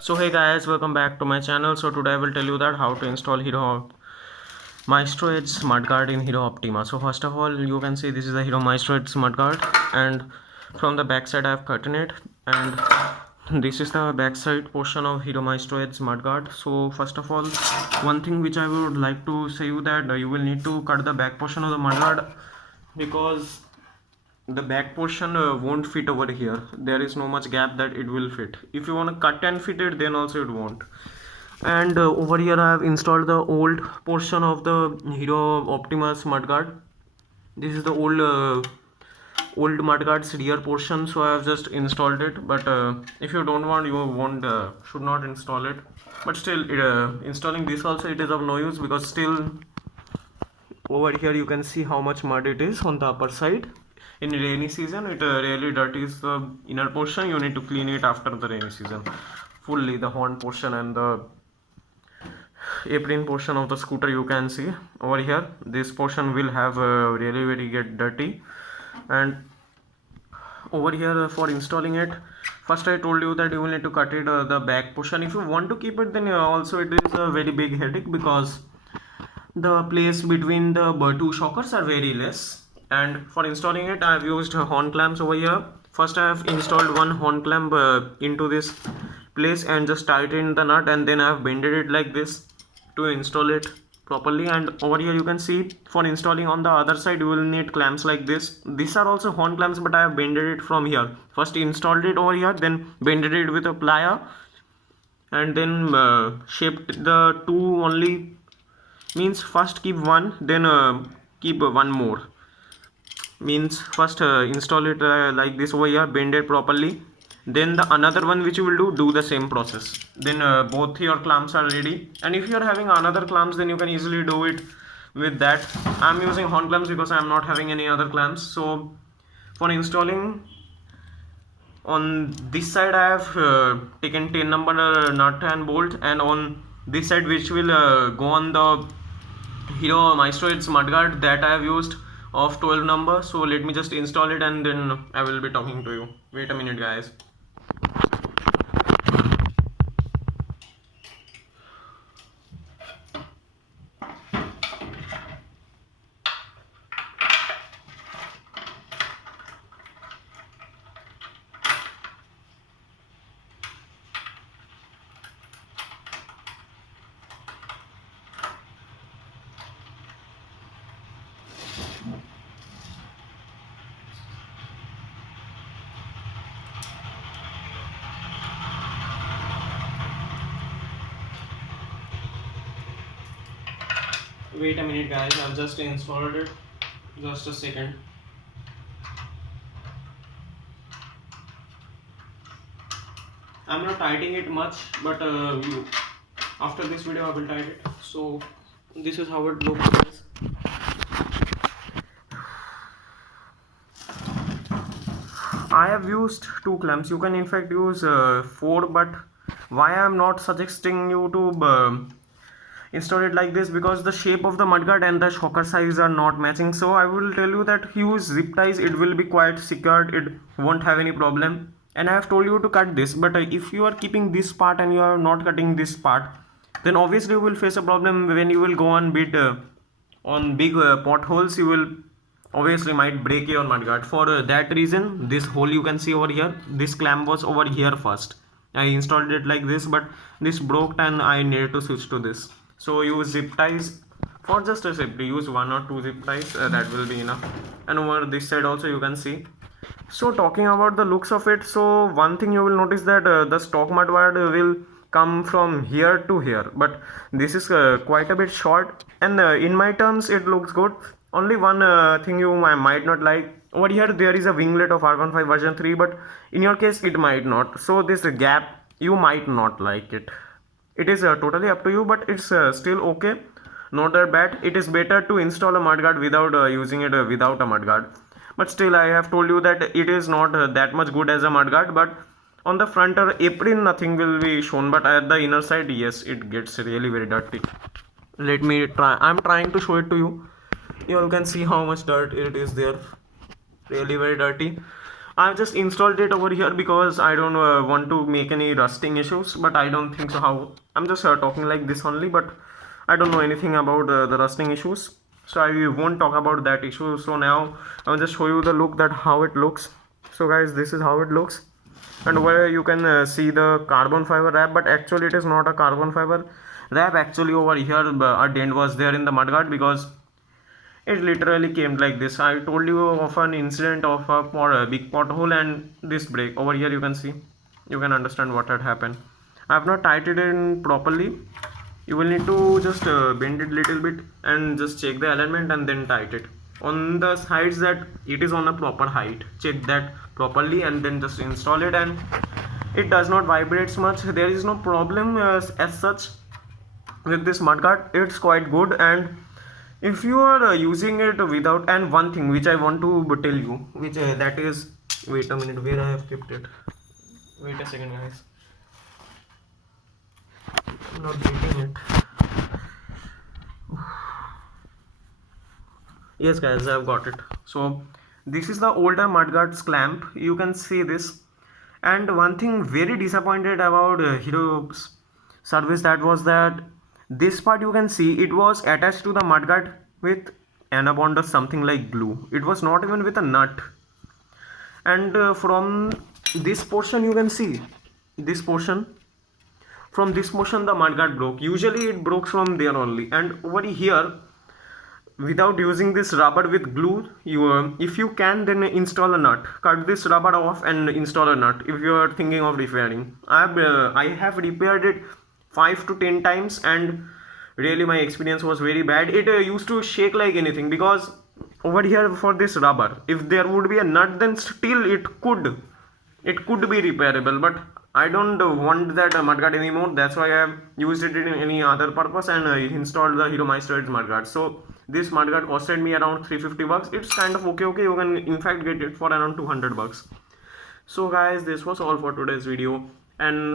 So hey guys, welcome back to my channel. So today I will tell you that how to install Hero Maestro Edge Smart Guard in Hero Optima. So first of all, you can see this is the Hero Maestro Edge Smart Guard, and from the back side I have cut in it, and this is the back side portion of Hero Maestro Edge Smart Guard. So first of all, one thing which I would like to say you that you will need to cut the back portion of the mud guard, because the back portion won't fit over here. There is no much gap that it will fit. If you want to cut and fit it, then also it won't. And over here I have installed the old portion of the Hero Optimus mudguard. This is the old mudguard's rear portion, so I have just installed it. But if you don't want, you won't should not install it. But still, installing this also, it is of no use, because still over here you can see how much mud it is on the upper side. In rainy season, it really dirties the inner portion. You need to clean it after the rainy season fully. The horn portion and the apron portion of the scooter, you can see over here, this portion will have really very get dirty. And over here, for installing it, first I told you that you will need to cut it the back portion. If you want to keep it, then also it is a very big headache, because the place between the two shockers are very less. And for installing it, I have used horn clamps over here. First I have installed one horn clamp into this place and just tightened the nut, and then I have bended it like this to install it properly. And over here you can see, for installing on the other side, you will need clamps like this. These are also horn clamps, but I have bended it from here. First installed it over here, then bended it with a plier, and then shaped the two only. Means first keep one, then keep one more. Means first install it like this over here, bend it properly, then the another one which you will do the same process. Then both your clamps are ready. And if you are having another clamps, then you can easily do it with that. I'm using horn clamps because I'm not having any other clamps. So for installing, on this side I have taken 10 number nut and bolt, and on this side, which will go on the Hero Maestro Edge mudguard, that I have used of 12 number. So let me just install it, and then I will be talking to you. Wait a minute guys. Wait a minute guys, I've just installed it. Just a second. I'm not tightening it much, but after this video I will tighten it. So this is how it looks guys. I have used two clamps. You can in fact use four, but why I am not suggesting you to install it like this, because the shape of the mudguard and the shocker size are not matching. So I will tell you that use zip ties. It will be quite secured, it won't have any problem. And I have told you to cut this, but if you are keeping this part and you are not cutting this part, then obviously you will face a problem when you will go on big potholes. You will obviously might break your mudguard. For that reason, this hole you can see over here, this clamp was over here first. I installed it like this, but this broke and I needed to switch to this. So use zip ties for just a safety. Use one or two zip ties, that will be enough. And over this side also you can see. So talking about the looks of it, so one thing you will notice that the stock mudguard will come from here to here, but this is quite a bit short, and in my terms it looks good. Only one thing you might not like, over here there is a winglet of R15 version 3, but in your case it might not. So this gap, you might not like it. It is totally up to you, but it's still okay, not that bad. It is better to install a mudguard without using it without a mudguard. But still, I have told you that it is not that much good as a mudguard. But on the front apron, nothing will be shown, but at the inner side, yes, it gets really very dirty. Let me try. I'm trying to show it to you. You all can see how much dirt it is there. Really very dirty. I've just installed it over here because I don't want to make any rusting issues, but I don't think so. How I'm just talking like this only, but I don't know anything about the rusting issues, so I won't talk about that issue. So now I'll just show you the look, that how it looks. So guys, this is how it looks, and where you can see the carbon fiber wrap, but actually it is not a carbon fiber wrap. Actually over here a dent was there in the mudguard because it literally came like this. I told you of an incident of a big pothole and this break. Over here you can see, you can understand what had happened. I have not tied it in properly. You will need to just bend it little bit and just check the alignment and then tight it on the sides that it is on a proper height. Check that properly and then just install it, and it does not vibrate much. There is no problem as such with this mudguard. It's quite good. And if you are using it without, and one thing which I want to tell you, which that is, wait a minute, where I have kept it, wait a second guys, I'm not getting it. Yes guys, I've got it. So this is the older mudguards clamp, you can see this. And one thing very disappointed about Hero's service, that was that this part you can see it was attached to the mudguard with anabond or something like glue. It was not even with a nut. And from this portion you can see, this portion, from this portion the mudguard broke. Usually it broke from there only. And over here, without using this rubber with glue, you if you can, then install a nut. Cut this rubber off and install a nut if you are thinking of repairing. I have repaired it 5 to 10 times, and really my experience was very bad. It used to shake like anything, because over here for this rubber, if there would be a nut, then still it could be repairable, but I don't want that mudguard anymore. That's why I have used it in any other purpose and installed the Hero Maestro Edge mudguard. So this mudguard costed me around 350 bucks. It's kind of okay. You can in fact get it for around 200 bucks. So guys, this was all for today's video, and